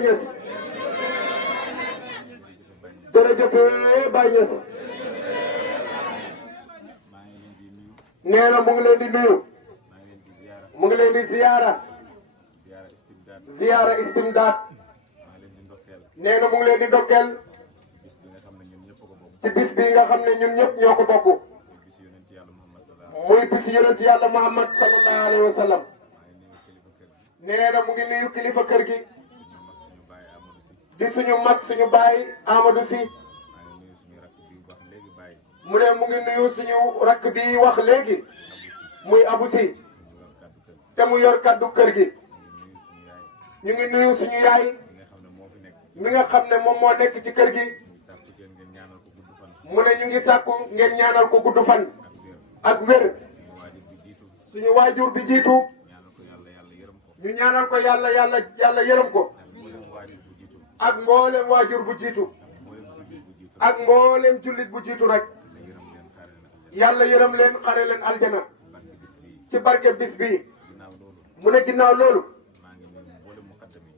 Niass jërëjëf Baye Niass nee na mu ngi leen di nuyu mu ngi leen di ziyaara istimdaad nee na mu ngi leen di ndokkeel ci bis bi nga xam ne ñun ñëpp ñoo ko bokk muy bis yonent yàlla Muhammad sallallahu alayhi wa sallam nee na mu ngi nuyu kilifa kër gi di suñu mag suñu baay Amadou Sy mu ne mu ngi nuyu suñu rakk bi wax léegi muy Abou Sy te mu yor kaddu kër gi ñu ngi nuyu suñu yaay mi nga xam ne moom moo nekk ci kër gi mu ne ñu ngi sàkku ngeen ñaanal ko gudd fan ak wér suñu waajur bi jiitu ñu ñaanal ko yàlla yërëm ko ak mboolem waajur bu jiitu ak mboolem jullit bu jiitu rek yàlla yërëm leen xare leen aljana ci barke bis bi mu ne ginnaaw loolu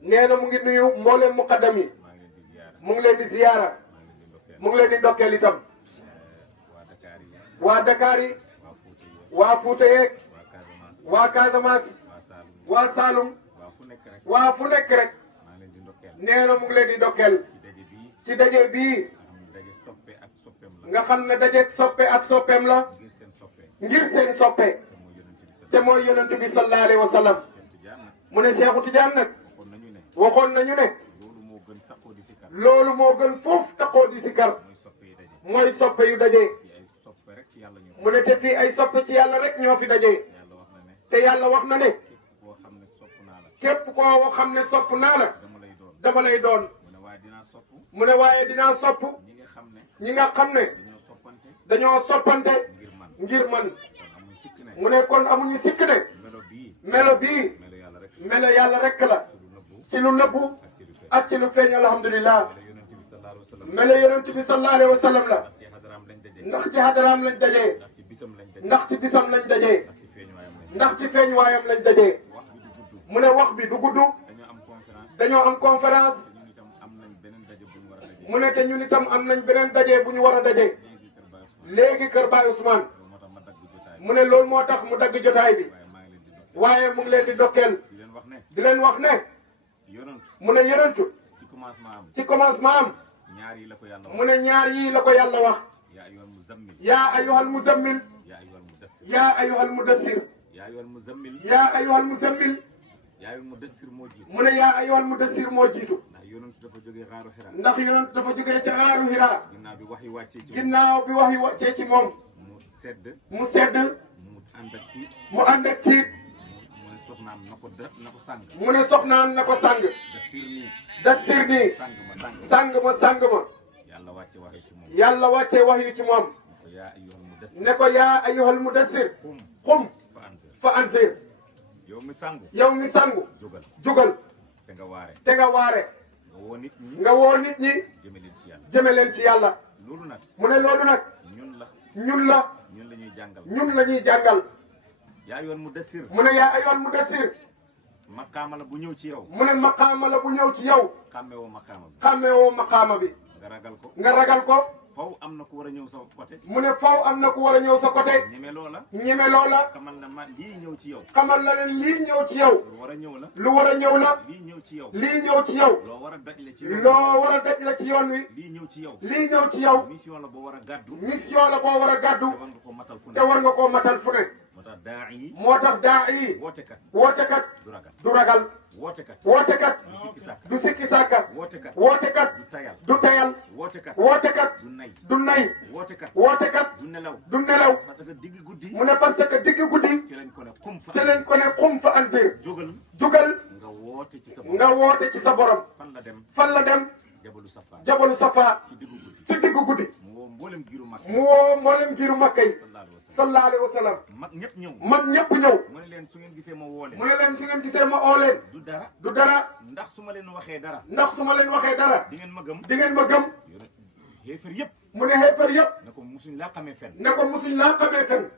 nee na mu ngi nuyu mboolem muqaddam yi mu ngi leen di ziyaara mu ngi leen di ndokkeel itam waa Dakar yi waa Fuuta yeeg waa Casamance waa Saloum waa fu nekk rek nee na mu ngi leen di ndokkeel ci daje bii nga xam ne dajeeg soppe ak soppeem la ngir seen soppe te mooy yonent bi sallallahu alayhi wa sallam mu ne Cheikhu Tidiane nag waxoon nañu ne loolu moo gën foofu taxoo di sikar mooy soppe yu daje mu ne te fii ay soppe ci yàlla rek ñoo fi daje te yàlla wax na ne képp koo xam ne sopp naa la dama lay doon mu ne waaye dinaa sopp ñi nga xam ne dañoo soppante ngir man mu ne kon amuñu sikk ne melo bii melo yàlla rek la ci lu nëbbu ak ci lu feeñ alhamdulillah melo yonent bi sallallahu alayhi wa sallam la ndax ci hadaraam lañ dajee ndax ci bisam lañ dajee ndax ci feeñ waayam lañ dajee mu ne wax bi du gudd dañoo am conférence mu ne te ñun itam am nañ beneen daje bu ñu war a daje léegi kër Baay Ousmane mu ne loolu moo tax mu dagg jotaay bi waaye mu ngi leen di dokkeel di leen wax ne mu ne yonentu ci commencement am mu ne ñaar yii la ko yàlla wax yaa ayyuhal muzammil yaa ayyuhal mudassir yaa ayyuhal muzammil mu ne yaa ayyuhal mudassir moo jiitu ndax yonent dafa jógee ca xaaru Hira ginnaaw bi wax yi wàccee ci moom mu sedd mu ànd ak tiit mu ne soxnaam na ko sàng dassir nii sàng ma yàlla wàccee wax yi ci moom ne ko yaa ayyuhal mudassir qum fa anzir yow mi sangu jugal te nga waare nga woo nit ñi jëme leen ci yàlla mu ne loolu nag ñun la ñuy jàngal yaa ayyuhal mudassir mu ne yaa ayyuhal mudassir maqaama la bu ñëw ci yow mu ne maqaama la bu ñëw ci yow xàmmewoo maqaama bi nga ragal ko faw am na ku war a ñëw sa côté mu ne faw am na ku war a ñëw sa côté ñeme loola xamal na ma lii ñëw ci yow xamal na leen lii ñëw ci yow lu war a ñëw la lii ñëw ci yow loo war a daj la ci yoon wi lii ñëw ci yow mission la boo war a gàddu te war nga koo matal fu ne moo tax daa yi wootekat du ragal wootekat du sikki sàkka wootekat du tayal wootekat du nay wootekat du nelaw mu ne parce que digg guddi ci lañ ko ne xum fa anzir jugal nga woote ci sa borom fan la dem jabalu safa ci diggu guddi mu woo mboolem giiru Makka yi sallallahu alayhi wa sallam mag ñëpp ñëw mu ne leen su ngeen gisee ma woo leen ma oo leen du dara ndax su ma leen waxee dara di ngeen ma gëm xéefar yëpp mu ne xéefar yëpp ne ko musuñ laa xamee fen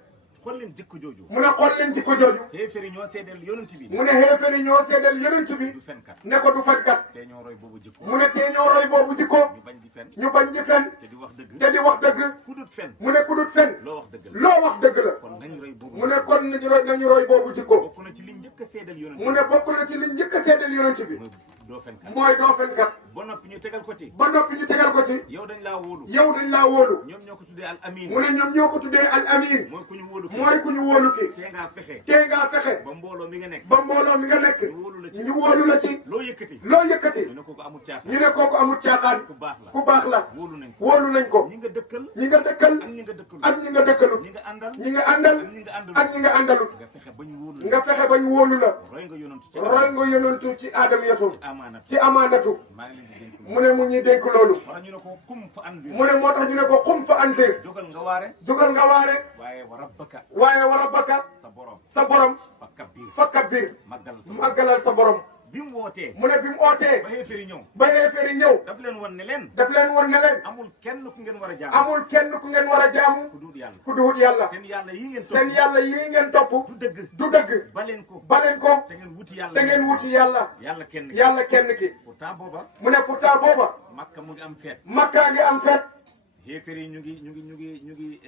xool leen jikko jooju mu ne xool leen jikko jooju xéeféri ñoo seedeel yonent bi mu ne xéeféri ñoo seedal yonent bi du fenkat ne ko du fenkat te ñoo roy boobu jikko mu ne tee ñoo roy boobu jikko ñu bañ di fen ñu bañ di fen te di wax dëgg te di wax dëgg ku dut fen mu ne ku dut fen loo wax dëgg la loo wax dëgg la kon nañ roy boobu mu ne kon nañu roy boobu jikko bokk na ci li njëkk a seedeel yonent mu ne bokk na ci li njëkk a seedal yonent bi mooy doo fenkat mooy doo fenkat ba noppi ñu tegal ko ci ba noppi ñu tegal ko ci yow dañ laa wóolu yow dañ laa wóolu ñoom ñoo ko tuddee al amin mu ne ñoom ñoo ko tuddee al amin mooy ku ñu wóolu ki mooy ku ñu wóolu ki tee ngaa fexe tee ngaa fexe ba mbooloo mi nga nekk ba mbooloo mi nga nekk ñu wóolu la ci ñu wóolu la ci loo yëkkati loo yëkkati ñu ne kooku amul caaxaan ñu ne kooku amul caaxaan ku baax la ku baax la wóolu nañ ko wóolu nañ ko ñi nga dëkkal ñi nga dëkkal ak ñi nga dëkkalu ak ñi nga dëkkalut ñi nga àndal ñi nga àndal ak ñi nga àndal ak ñi nga àndalut nga fexe ba ñu wóolu nga fexe ba ñu wóolu la roy nga yonantu ci roy nga yonantu ci aadamiyatu amaanat ci amaanatu maa ngi leen di dénk mu ne mu ñuy dénk loolu wala ñu ne ko kum fa anzir mu ne moo tax ñu ne ko xum fa anzir jógal nga waare jógal nga waare waaye wa rabbaka waaye wa rabbaka sa borom fa kabbir fa kabbir màggal sa borom màggalal sa borom bi mu wootee mu ne bi mu ootee ba xéeféri ñëw ba xéeféeri ñëw daf leen won ne leen daf leen woon ne leen amul kenn ku ngeen war a jaam amul kenn ku ngeen war a jaamu ku dul yàlla ku duhut yàlla seen yàlla yi ngeen seen topp yàlla yii ngeen topp du dëgg du dëgg baleen ko baleen ko te ngeen wuti yàlla te ngeen wuti yàlla yàlla kenn yàlla kenn ki pourtant booba mu ne pourtant booba Makka mu ngi am feet makkaa ngi am feet xéeféri ñu ngi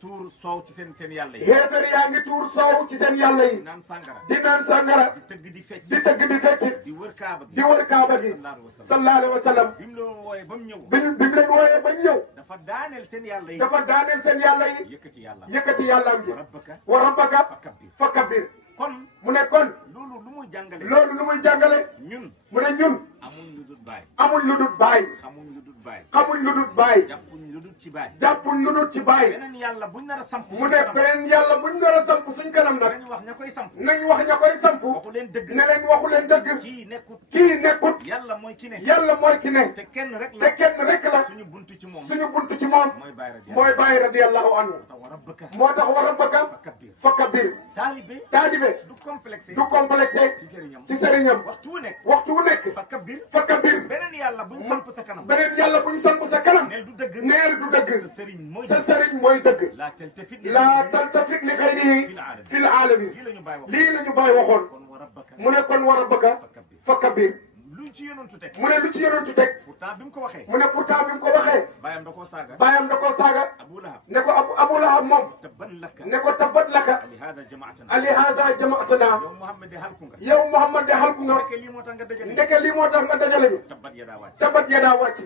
tuur soow ci seen yàlla yi xéeféer yaa ngi tuur soow ci seen yàlla yi naan sàngara di naan sàngara di tëgg di fecc di tëgg di fecc di wër kaaba gi di wër kaaba gi sallallahu alayhi wa sallam bi mu leen wooyee ba mu ñëw bi mu leen wooyee bañ ñëw dafa daaneel seen yàlla yi dafa daaneel seen yàlla yi yëkkati yàlla yëkkati yàllaam gi wa rabbaka wa rabbaka fa kabbir fa kabbir kon mu ne kon loolu lu muy jàngale loolu lu muy jàngale ñun mu ne ñun amuñ lu dul baay amuñ lu dul baay xamuñ lu dul baay xamuñ lu dul baay jàppuñ lu dul ci baay jàppuñ lu dul ci baay beneen yàlla buñ nar a samp mu ne beneen yàlla buñ nar a samp suñ kanam nag nañ wax ña koy samp nañ wax ña koy samp waxu leen dëgg ne leen waxu leen dëgg kii nekkut kii nekkut yàlla mooy ki ne yàlla mooy ki ne te kenn rek te la kenn rek la suñu buntu ci moom suñu buntu ci moom mooy baay radi mooy baay radiyallahu anhu wa rabbaka moo tax wa rabbaka fa kabbir fa kabbir taalibe taalibe du complexé du complexé ci sëriñam ci sëriñam waxtu wu nekk waxtu wu nekk fa kabbir fa kabbir beneen yàlla buñ samp sa kanam beneen yàlla buñ samp sa kanam neel du dëgg neel du sa dëgg sëriñ mooy sa sëriñ mooy dëgg laa taltafit laa taltafit li xayrihi fil aalami lii la ñu bàyyi wax lii la ñu bàyyi waxoon kon wa rabbaka mu ne kon wa rabbaka fa kabbir fa kabbir luñ ci yonantu teg mu ne lu ci yonentu teg pourtant bi mu ko waxee mu ne pourtant bi mu ko waxee bàyyam da koo saaga baayam da koo saaga Abu Lahab ne ko Abu Lahab moom tabban laka ne ko tabbat laka ali hada jamaatana ali haza jamaatana yow Muhammad de halku nga yow Muhammad de halku nga ndeke lii moo tax nga dajale ndeke lii moo tax nga dajale ñu tabbat yadaa wàcc tabbat yadaa wàcc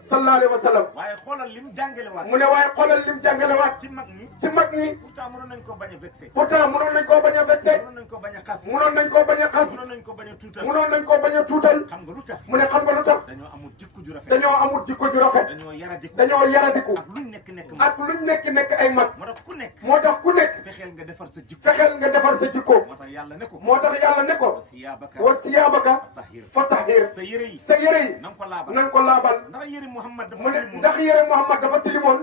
sallallahu alayhi wa sallam waaye xoolal lim jàngale waat mu ne waaye xoolal lim jàngalewaat ci mag ñi ci mag ñi pourtant mënoon nañ koo bañ a vexé pourtant mënoon nañ koo bañ a vexé mënoon nañ koo bañ a xas mënoon nañ koo bañ a xas mënoon nañ koo bañ a tuutal mënoon nañ koo bañ a tuutal xam nga lu tax mu ne xam nga lu tax dañoo amul jikko ju rafet dañoo amul jikko ju rafet dañoo yaradiku dañoo yaradiku ak luñ nekk ak luñ nekk ay mag moo tax ku nekk moo tax ku nekk fexeel nga defar sa jikko fexeel nga defar sa jikko moo tax yàlla ne ko moo tax yàlla ne ko siyaabaka wa siyaabaka tahir fa tahir sa yére yi sa yére yi na nga ko laabal na nga ko laabal ndax yére Muhammad dafa mu ne tilimoon ndax yére Muhammad dafa tilimoon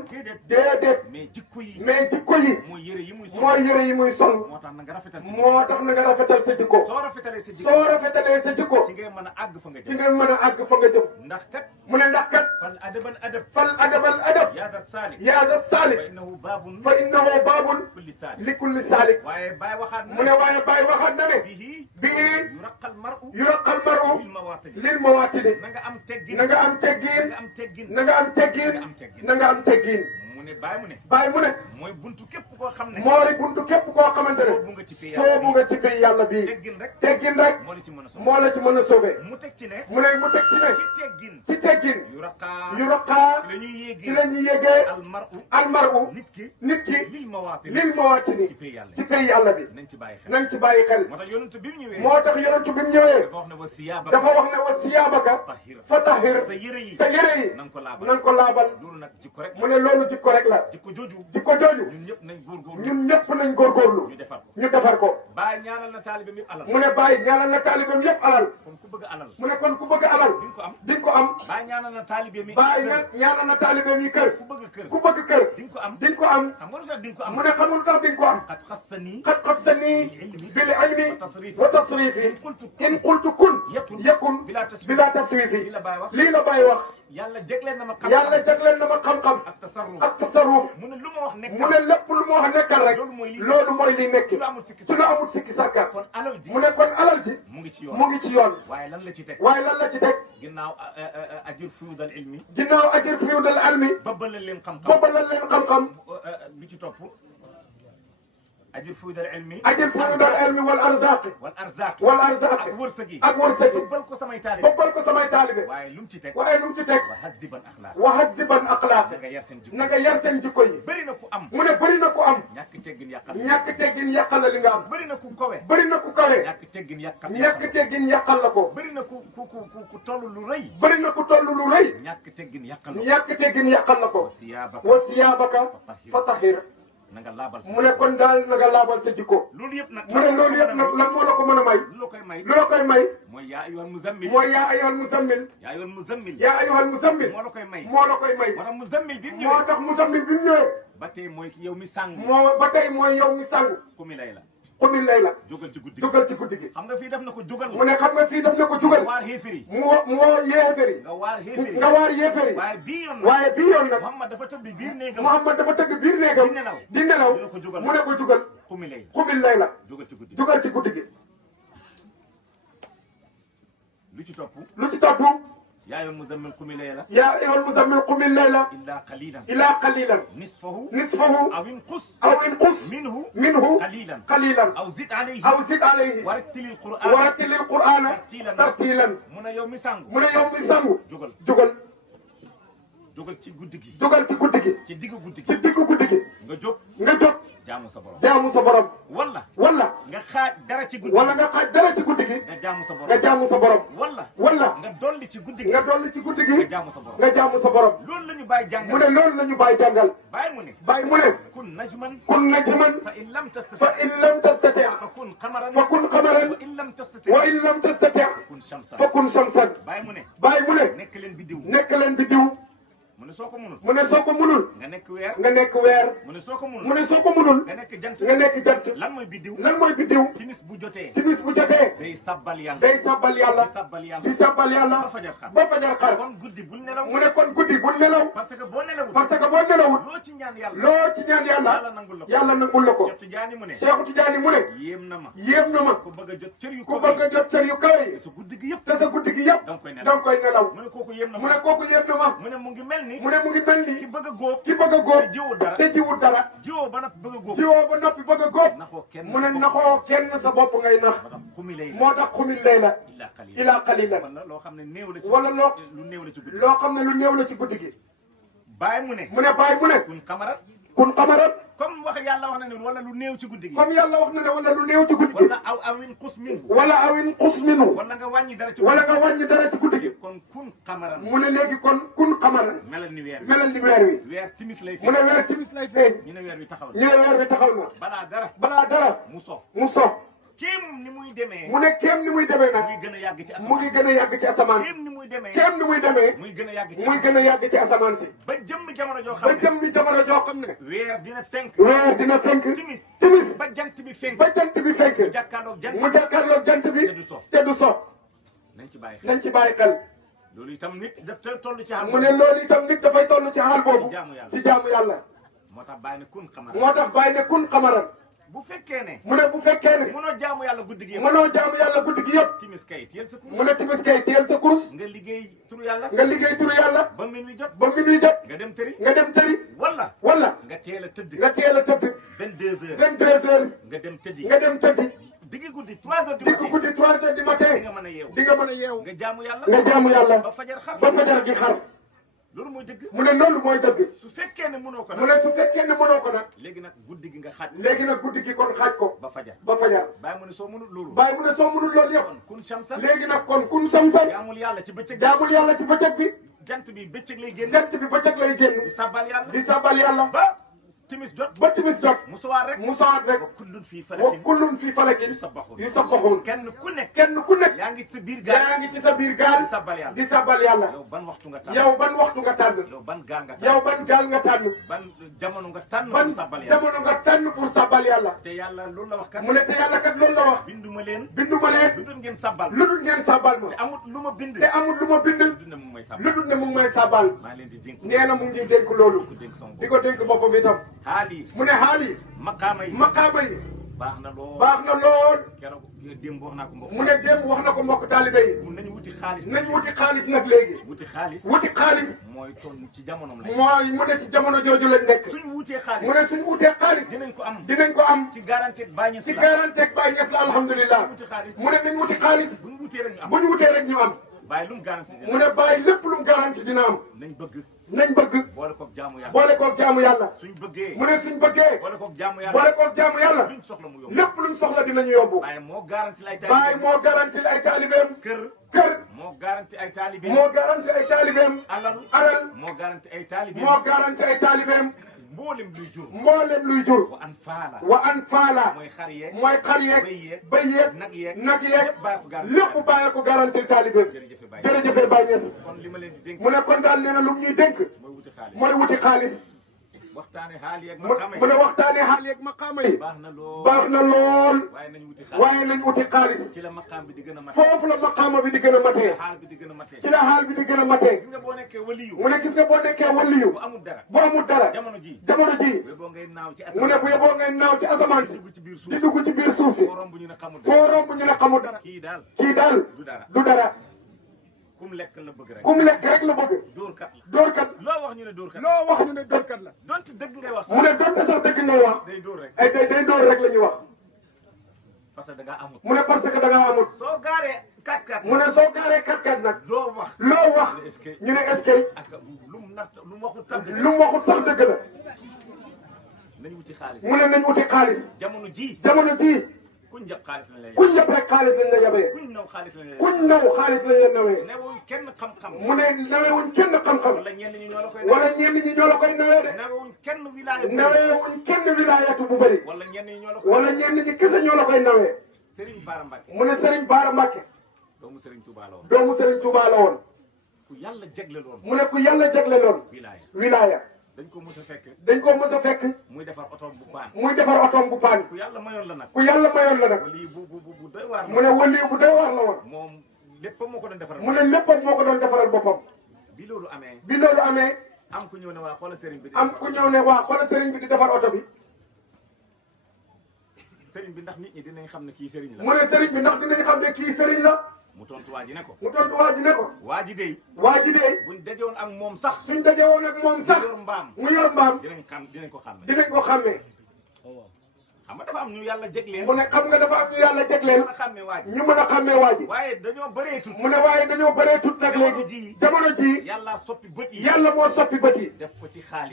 déedéet mais jikko yi mais jikko yi mooy yére yi muy sol mooy yére yi muy sol moo tax na nga rafetal sa moo tax na nga rafetal sa jikko soo rafetalee sa jikko soo rafetalee sa jikko ci ngay mën a àgg fa nga ci jëm nga mën a àgg fa nga jëm ndax kat mu ne ndax kat fal adabal adab fal adabal adab yaa da saalik yaa za saalik fa innahu baabun fa innahu baabun kulli saalik li kulli saalik waaye Baay waxaat na mu ne waaye Baay waxaat na ne bihi bii yuraqal mar'u yuraqal maru lil mawaatini lil mawaatini na nga am teggin na nga am teggin nga am teggin na nga am teggin na nga am teggin mu ne Baay mu ne Baay mu ne mooy buntu képp koo xam ne mooy buntu képp koo xamante soobu ne nga ci pays soobu nga ci pays yàlla bii teggin rek teggin rek moo la ci mën a moo la ci mën a sauver mu teg ci ne mu ne mu teg ci ne ci teggin ci teggin yuraqaa yuraqaa ci la ñuy ci yéegee la ñuy yégee al mar'u almaru nit ki ki lil mawaatini lil mawaatini ci pays yàlla ci pays yàlla bi nañ ci bàyyi xel nañ ci bàyyi xel moo tax yonent bi mu ñëwee moo tax yonentu bi mu ñëwee dafa wax ne wa siyaabaka dafa wax ne wa siyaabaka tahir fa tahir sa yére yi sa yére yi na nga ko laabal na nga ko laabal loolu nag jikko rek mu ne loolu jikko rek la jikko jooju jikko jooju ñun ñëpp nañ góorgóorlu ñun ñëpp nañ góorgóorlu ñu defar ko ñu defar ko Baay ñaanal na taalibe mi alal mu ne Baay ñaanal na taalibeem yëpp alal kon ku bëgg alal mu ne kon ku bëgg alal di nga ko am di nga ko am Baay ñaanal na taalibe mi Baay ñaanal na taalibeem yi kër ku bëgg kër ku bëgg kër di nga ko am di nga ko am xam nga lu tax di nga ko am mu ne xamul lu tax di nga ko am qad xassanii qad xassanii bil ilmi tasrifi wa tasrifi in qultu kun yakun bila tasrifi lii la Baay wax lii la Baay wax yàlla jagleel na ma xam yàlla jagleel na ma xam-xam ak tasarruf ak tasarruf mu ne lu ma wax nekk mu ne lépp lu ma wax nekkal rek loolu mooy li nekk su la amul sikki sàkka kon alal ji mu ne kon alal ji mu ngi ci yoon mu ngi ci yoon waaye lan la ci teg waaye lan la ci teg ginnaaw ajur fuyudal ilmi ginnaaw ajir fiyudal almi babbalal leen xam-xam boobalal leen xam-xam bi ci topp ajur fuyudal ilmi ajir fiyudal almi wal arzaqi wal arzaq ak wërsëg yi ak wërsëg yi bobbal ko samay taalibe bobbal ko samay taalibe waaye lu mu ci teg waaye lu mu ci teg wa hadiban axlaaq wa haziban axlaaq da nga yar seen jikko na nga yar seen jikko yi bëri na ku am mu ne bëri na ku am ñàkk teggin yàqal ñàkk teggin yàqal la li nga am bëri na ku kowe bëri na ku kawe ñàkk teggin yàqal ñàkk teggin yàqal la ko bëri na ku toll lu rëy bëri na ku toll lu rëy ñàkk teggin yàqal la ñàkk teggin yàqal la ko siyaabaka wa siyaabaka fatahir na nga laabal sa mu ne kon daal na nga laabal sa jikko loolu yëpp nag mu ne loolu yëpp nag lan moo la ko mën a may lu la koy may lu la koy may mooy yaa ayyuhal muzammil mooy yaa ayyuhal muzammil yaa ayyuhal muzammil yaa ayyuhal muzammil moo la koy may moo la koy may moo tax muzammil bi mu moo ñëwee tax muzammil bi mu ñëwee ba tey mooy yow mi sàng moo ba tey mooy yow mi sangu ku mi lay la xumil lay la jógal ci guddi jógal ci guddi gi xam nga fii def na ko jógal mu ne xam nga fii daf na ko jugal waar xéeféri mu woo yéeféri nga waar xéeféri nga waar yéeféri waaye bii yoon waaye bii yoon nag Muhammad dafa tëdd biir néegam Muhammad dafa tëdd biir néegam di nelaw mu ne ko jugal ku mi lay xumil lay la jógal ci guddi jugal ci guddi gi lu ci topp lu ci topp yaa ayyuhal muzammil qumi layla yaa ayyuhal muzammil qumil layla illa qalilan illaa qalilan nisfahu aw inqus minhu qalilan aw zid alayhi warattilil qur'ana tartilan mu ne yow mi sangu jógal ci guddi gi ci diggu guddi gi nga jóg jaamu sa borom wala nga xaaj dara ci guddi nga jaamu sa borom wala nga dolli ci guddi gi nga jaamu sa borom loolu la ñu bàyyi jàngal mu ne loolu la ñu bàyyi jàngal bàyyi mu ne kun najman fa in lam tastati fa kun qamaran wa in lam tastati fa kun shamsan bàyyi mu ne nekk leen biddiw mu ne soo ko munul nga nekk weer mu ne soo ko munul nga nekk jant lan mooy biddiw timis bu jotee day sabbal yàlla di sabbal yàlla ba fajar xar kon guddi bul nelaw mu ne kon guddi bul nelaw parce que boo nelawul loo ci ñaan yàlla yàlla nangul la ko Cheikh Tidiane mu ne yéem na ma ku bëgg a jot cër yu kawe yi te sa guddi gi yëpp danga koy nelaw mu ne kooku yéem na ma mu ne mu ngi mel ni ki bëgg a góob te jiwut dara jiwoo ba noppi bëgg a góob mu ne naxoo kenn sa bopp ngay nax moo tax xumil layla ila qalilan wala loo xam ne lu néew la ci guddi gi bàyyi mu ne bàyyi mu ne kun xamarat comme wax yàlla wax na ne wala lu néew ci guddi gi wala lu néew ci guddi gi wala awin qus minhu wala nga wàññi dara ci guddi gi kon kun xamaran mu ne léegi kon kun xamaran melal ni weer wi weer timis lay feeñ mu ne weer timis lay feeñ ñu ne weer wi taxaw na balaa dara mu so kéem ni muy demee nag muy gën a yàgg ci asamaan mu ngi gën a yàgg ci asamaan kéem ni muy demee muy gën a yàgg ci asamaan si ba jëmmi jamono joo xam ne weer dina fenk timis ba jant bi fenk mu jàkkaarloog jant bi te du so nañ ci bàyyi xel loolu itam nit dafay toll ci xaal mu ne loolu itam nit dafay toll ci xaal boobu ci jaamu yàlla moo tax bàyyi ne kun xamaran bu fekkee ne mënoo jaamu yàlla guddi gi yëpp timis kay tiyel sa kurus mu ne timis kay tiyel sa kurus nga liggéey turu yàlla ba minuit jot nga dem tëri wala nga teel a tëdd 22 heures nga dem tëddi diggi guddi 3 heures du matin di nga mën a yeewu nga jaamu yàlla ba fajar gi xar loolu mooy dëgg mu ne loolu mooy dëgg su fekkee ne mënoo ko nag léegi nag guddi gi nga xaaj guddi gi kon xaaj ko ba fajar bàyyi mu ne soo mënul loolu yëpp kun shamsan léegi nag kon kun shamsan jaamul yàlla ci bëccëg bi jant bi bëccëg lay génn di sabbal yàlla ba timis jot musawaat rek wa kullun fii falakin yusabbahuun kenn ku nekk yaa ngi ci sa biir gaal di sabbal yàlla yow ban waxtu nga tànn yow ban waxtu nga tànn yow ban gaal nga yow ban gaal nga tànn ban jamono nga tànn ban pour sabbal yàlla jamono nga tànn pour sabbal yàlla te yàlla loolu la wax kat mu ne te yàlla kat loolu la wax binduma leen lu dul ngeen sabbal ma te amul lu ma bind lu dul ne mu ngi may sabbal maa leen di dénk nee na mu ngi dénk loolu di ko dénk boppam itam mu ne xaal yi maqaama yi baax na lool keroog démb wax naa ko mbokk mu ne démb wax na ko mbokk taalibe yi nañu wuti xaalis nag léegi wuti xaalis mooy toll ci jamonoom la mooy mu ne si jamono jooju lañ nekk suñu wutee xaalis mu ne suñu wutee xaalis dinañ ko am ci garantie Baye Niass ci garantie Baye Niass la alhamdulilah mu ne nañ wuti xaalis buñ wutee rek ñu am Baye lu mu garantie mu ne Baye lépp lu mu garantie dina am nañ bëgg boole koog jaamu yàlla suñ bëggee mu ne suñ bëggee boole koog jaamu yàlla luñ soxla mu yóbbu lépp luñ soxla dinañu yóbbu Baye moo garantie ay taalibeem kër moo garantie ay taalibeem alal moo garantie ay taalibeem mboolem luy jur wa an faala mooy xar yeeg bëy yeeg nag yeeg lépp bàyyi ko garantie taalibeem jërëjëf Baye Niass mu ne kon daal nee na lu mu ñuy dénk mooy wuti xaalis waxtaane xaal yeeg mu ne waxtaane xaal yeeg maqaama yi baax na lool waaye nañ wuti xaalis ci la maqaam bi di gën a matee foofu la maqaama bi di gën a matee ci la xaal bi di gën a matee gis nga boo nekkee waliyu mu ne gis nga boo nekkee waliyu bu amul dara jamono ji mu ne bu yeboo ngay naaw ci asamaan si di dugg ci biir suuf si foo romb ñu ne xamul dara kii daal du dara kum lekk la bëgg rek kum lekk rek la bëgg dóorkat loo wax ñu ne dóorkat la donte dëgg ngay wax mu ne donte sax dëgg ngay wax day dóor rek day dóor rek la ñuy wax parce que da ngaa amul mu ne parce que da ngaa amul soo gaaree 4x4 mu ne soo gaaree 4x4 nag loo wax ñu ne est-ce que ak lu mu waxut sax dëgg la nañ wuti xaalis mu ne nañ wuti xaalis jamono ji kuñ jàpp xaalis lañ lay kuñ jàpp rek xaalis lañ la yabee kuñ naw xaalis lañ la nawee newuñ kenn xam-xam mu ne nawewuñ kenn xam-xam wala ñenn ñi ñoo la koy nawee de nawewuñ kenn wilaaya nawewuñ kenn wilaayatu bu bëri wala ñenn ñi kese ñoo la koy nawee Serigne Bara Mbacké mu ne Serigne Bara Mbacké doomu Serigne Touba la woon ku yàlla jagleloon mu ne ku yàlla jagleloon wilaaya dañ ko mës a fekk muy defar otoom bu paan ku yàlla mayoon la nag wali bu doy waar mu ne wali bu doy waar la woon moom léppam moo ko doon defaral mu ne léppam moo ko doon defaral boppam bi loolu amee am ku ñëw ne waa xoolal sëriñ bi di defar oto bi sëriñ bi ndax nit ñi dinañ xam ne kii sëriñ la mu ne sëriñ bi ndax dinañ xam ne kii sëriñ la mu tontu waa ji ne ko waa ji dey buñ dajewoon ak moom sax mu yor mbaam dinañ ko xàmmee xam nga dafa am ñu yàlla jégleel mu ne xam nga dafa am ñu yàlla jégleel ñu mën a xàmmee waa ji waaye dañoo bëreetut mu ne waaye dañoo bëreetut nag léegi jamono ji yàlla soppi bët yi yàlla moo soppi bët yi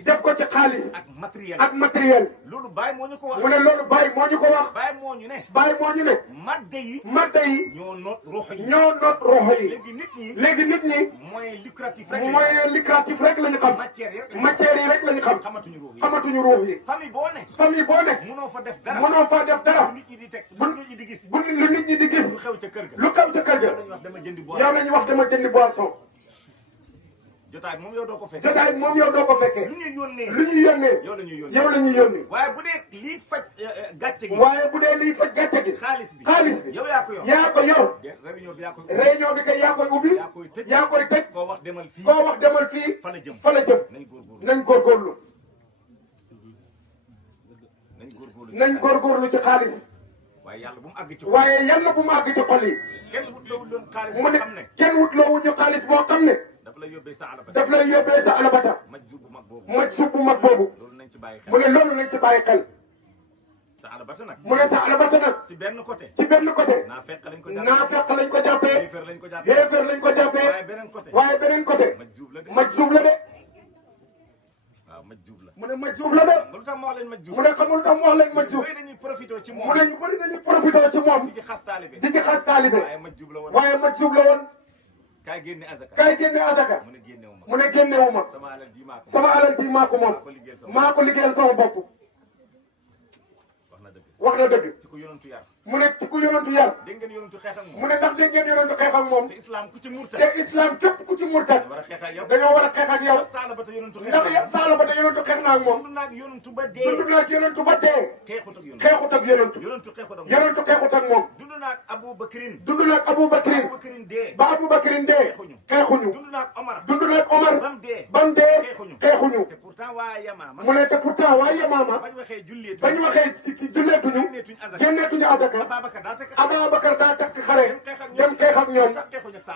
def ko ci xaalis ak matériel loolu Baye moo ñu ko wax mu ne loolu Baye moo ñu ko wax Baye moo ñu ne madde yi ñoo noot roxo yi léegi nit ñi moyen lucratif rek la ñu xam matière yi rek la ñu xam xamatuñu ruux yi famille boo ne mënoo fa def dara nit ñi di teg lu nit ñi di gis lu xew ca kër ga yow nañu wax dama jëndi boisson jotaay moom yow doo ko fekkee lu ñuy yónnee yow la ñuy yónnee waaye bu dee liy faj gàcce gi xaalis bi yow yaa ko yor réunion bi kay yaa koy ubbi yaa koy tëj koo wax demal fii fa la jëm nañ góorgóorlu nañ góorgóorlu ci xaalis waaye yàlla bu mu àgg ci xol yi mu ne kenn wutloowuñu xaalis boo xam ne daf lay yóbbee sa alabata maj suub bu mag boobu mu ne loolu nañ ci bàyyi xel mu ne sa alabata nag ci benn côté naa fekk lañ ko jàppee xéeféer lañ ko jàppee waaye beneen côté maj suub la de mu ne maj suub la de mu ne xamul tam wax leen maj suub mu ne ñu bëri dañuy profité ci moom di ci xas taalibe waaye maj suub la woon kaay génne azaka kaay génne azaka mu ne génnewuma mu ne génnewuma sama alal ji maa ko moom maa ko liggéeyal sama bopp wax na dëgg ci ko yonentu yar mu ne ci ku yonentu yar dégg ngeen yonentu xeex ak moom mu ne ndax dégg ngeen yonentu xeex ak moom te islam ku ci murtad te islam képp ku ci murtad war a xeex ak yow dañoo war a xeex ak yow ndax Saalabata yonentu xeex ndax Saalabata yonentu xeex na ak moom dund naag yonentu ba dee dund naag yonentu ba dee xeexut ak yonentu xeexut ak yonentu yonentu xeexut ak moom yonentu xeexut ak moom dund naag Abu Bakrin dund naag Abu Bakrin dee ba Abu Bakrin dee xeexuñu dund naag Omar dund naag Omar bam dee xeexuñu te pourtant waa Yamaama mu ne te pourtant waa Yamaama bañ waxee julleetu bañ waxee julleetuñu génneetuñu azaka Ababakar daa takk xare dem xeex ak ñoom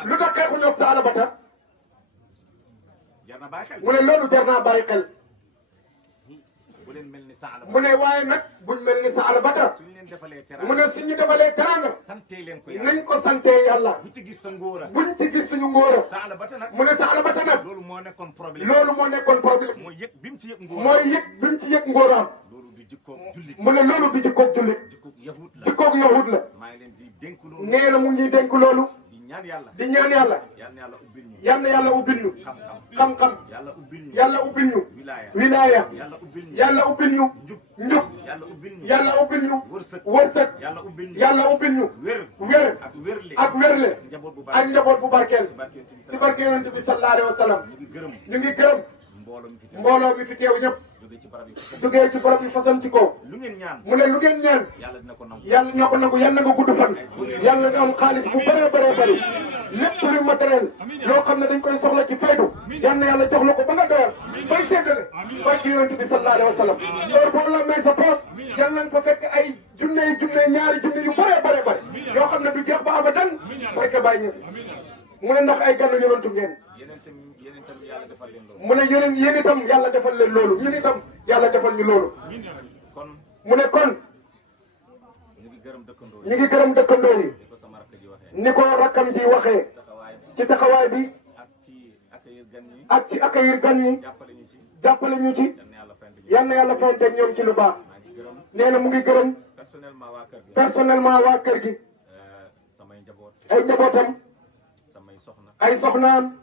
lu tax xeexuñu ak Saalabata mu ne loolu jar naa bàyyi xel mu ne waaye nag buñ mel ni Saalabata mu ne suñu defalee teraanga nañ ko sante yàlla bu ci gis sa ngóora buñ ci gis suñu ngóora mu ne Saalabata nag loolu moo nekkoon problème mooy yëg bi mu ci yëg ngóora mooy yëg bi mu ci yëg ngóoraam mu ne loolu du jikkoog jullit jikkoog yahud la nee na mu ngi dénk loolu di ñaan yàlla yal na yàlla ubbil ñu xam-xam yàlla ubbil ñu wilaaya yàlla ubbil ñu njub yàlla ubbil ñu wërsëg yàlla ubbil ñu wér ak wérle ak njaboot bu barkeel ci barke yonent bi sallallahu alayhi wa sallam ñu ngi gërëm mbooloo mi fi teew ñëpp jógee ci barab yi fasanti ko mu ne lu ngeen ñaan yàlla dina ko nangu yàlla nga gudd fan yàlla nga am xaalis bu bëree bëri lépp lu matériel loo xam ne dañ koy soxla ci faydu yal na yàlla jox la ko ba nga doyal bay séddale barke yonent bi sallallahu alayhi wa sallam loolu boo la may sa poos yàlla nga fa fekk ay junne ñaari junne yu bëree bëri yoo xam ne du jeex ba abadan barke Baay Ñas mu ne ndax ay gàllu yonentu ngeen mu ne yéen itam yàlla defal leen loolu ñun itam yàlla defal ñu loolu mu ne kon ñu ngi gërëm dëkkandoo yi ni ko rakkam ji waxee ci taxawaay bi ak ci accueillir gan ñi jàppale ñu ci yal na yàlla fayante ak ñoom ci lu baax nee na mu ngi gërëm personnellement waa kër gi ay njabootam ay soxnaam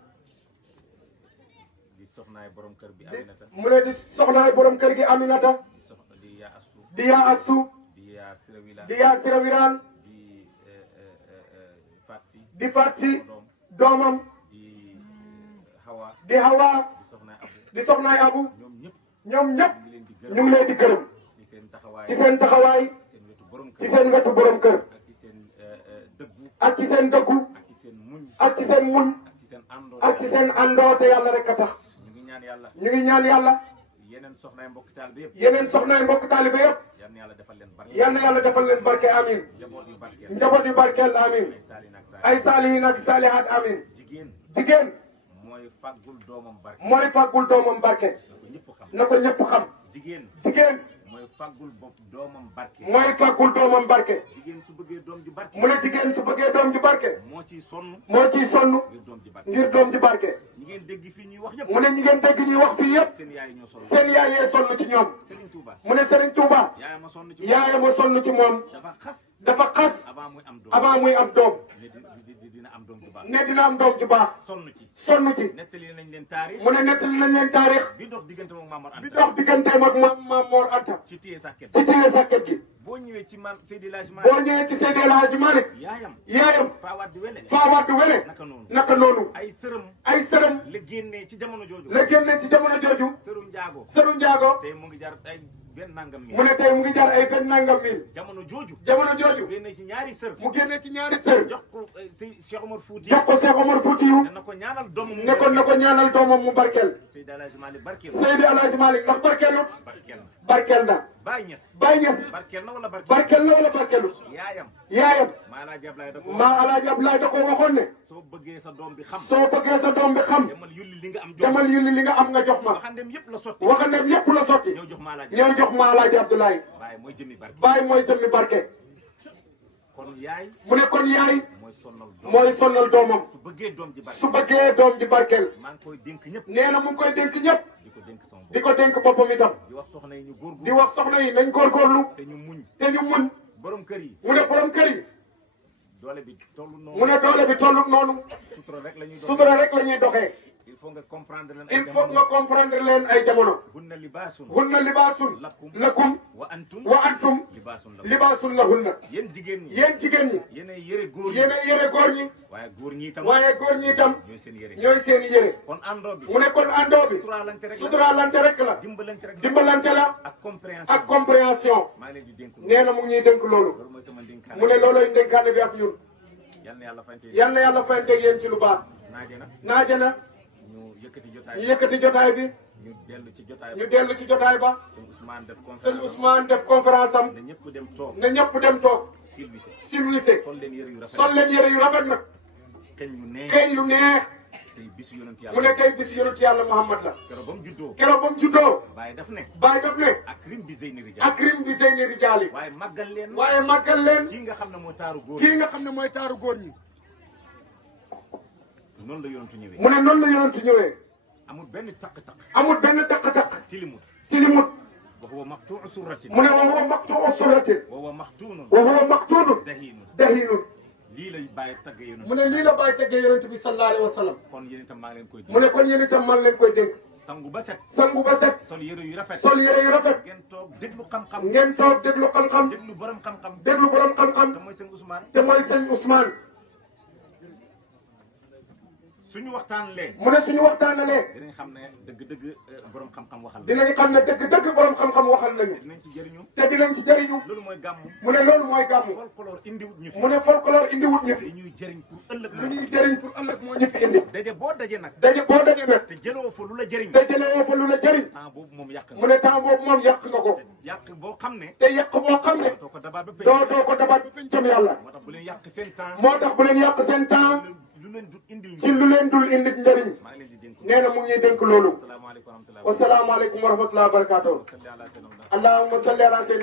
mu ne di soxnaay borom kër gi Aminata di yaa Astu di yaa Sirawiraan di Fatsi doomam di Hawa di soxnaay Abu ñoom ñëpp ñu ngi leen di gërëm ci seen taxawaay ci seen wetu borom kër ak ci seen dëggu ak ci seen muñ ak ci seen àndoo te yàlla rek a tax ñu ngi ñaan yàlla yeneen soxnaay mbokk taalibe yëpp yal na yàlla defal leen barke amin njaboot yu barkeel amin ay saalihin ak saalihaat amin jigéen mooy fàggul doomam barke na ko ñëpp xam jigéen mooy fàggul doomam barke jigéen su bëggee doom ju barke mu ne jigéen su bëggee doom ju barke moo ciy sonn ngir doom ju barke ñi ngeen dégg fii ñuy wax yëpp mu ne ñi ngeen dégg ñuy wax fii yëpp seen yaay yee sonn ci ñoom mu ne Serigne Touba yaayam a sonn ci moom dafa xas avant muy am doom ne dina am doom ju baax sonn ci mu ne nettali nañ leen taarix bi dox digganteem ak Maam Mor Anta ci téye sàkket gi boo ñëwee ci Seydi El Hadji Malick yaayam Faawaat Wele naka noonu ay sërëm la génnee ci jamono jooju sërum njaago tey mu ngi jar ay benn nangam mil mu ne tey mu ngi jar ay benn nangam mil jamono jooju mu génnee ci ñaari sër jox ko Cheikh Omar Fouti yu ne ko ñaanal doomam mu barkeel Seydi El Hadji Malick ndax barkeelu barkeel na Baay Ñas barkeel na wala barkeelu yaayam maa Alaaji Ablaay da ko waxoon ne soo bëggee sa doom bi xam demal yulli li nga am nga jox ma waxandeem yëpp la sotti ñëw jox ma Alaaji Abdoulaye Baay mooy jëmmi barke mu ne kon yaay mooy sonnal doomam su bëggee doom ji barkeel nee na mu ngi koy dénk ñëpp di ko dénk boppam itam di wax soxna yi nañ góorgóorlu te ñu muñ mu ne borom kër yi doole bi tollu noonu. mu ne doole bi tollu noonu. sutura rek la ñuy doxee. il faut nga comprendre leen il faut nga comprendre leen ay jamono. hunna libaasun lakum wa antum libaasun lahunna. yéen jigéen ñi yéenay yére góor ñi waaye góor ñi itam ñooy seen yére kon àndoo bi mu ne kon àndoo bi suturaalante rek la dimbalante la ak compréhension nee na mu ngi ñuy dénk loolu mu ne looloy ndénkaane bi ak ñun yal na yàlla fayante yéen ci lu baax naaje na ñu yëkkati jotaay bi ñu dellu ci jotaay ba sëñ Ousmane def conférence am na ñëpp dem toog silvissé sol leen yére yu rafet nag keñ lu neex mu ne kay bisu yonent yàlla Muhammad la keroog ba mu juddoo Baay daf ne akrim bi zeyni rijaali waaye màggal leen kii nga xam ne mooy taaru góor ñi noonu la yonentu ñëwee mu ne noonu la yonentu ñëwee amul benn taq-taq tilimut wa huwa maqtu'u surratin mu ne wa huwa maqtu'u surratin wa huwa maxtuunun dahiinun lii lay bàyyi tagge yonent mu ne lii la bàyyi tagge yonent bi sallallahu alayhi wa sallam kon yéen itam maa ngi leen koy dénk mu ne kon yéen itam maa ngi leen koy dénk sangu ba set sol yére yu rafet ngeen toog déglu xam-xam déglu borom xam-xam te mooy sëñ Ousmane suñu waxtaanee mu ne suñu waxtaanee dinañ xam ne dëgg-dëgg borom xam-xam waxal dinañ xam ne dëgg-dëgg borom xam-xam waxal nañu te dinañ ci jëriñu loolu mooy gàmmu mu ne loolu mooy gàmmu folklore indiwut ñu fi mu ne folklore indiwut ñu fi li ñuy jëriñ pour ëllëg moo ñu fi indi daje boo daje nag te jëloo fa lu la jëriñ temps boobu moom yàq mu ne temps boobu moom yàq nga ko yàq boo xam ne doo ko dabaat ba pencam yàlla moo tax bu leen yàq seen temps ci lu leen dul indi njëriñ nee na mu ngi dénk loolu wasalaamaaleykum wa rahmatullahi wa barakatuh allahumma salli ala sayyidina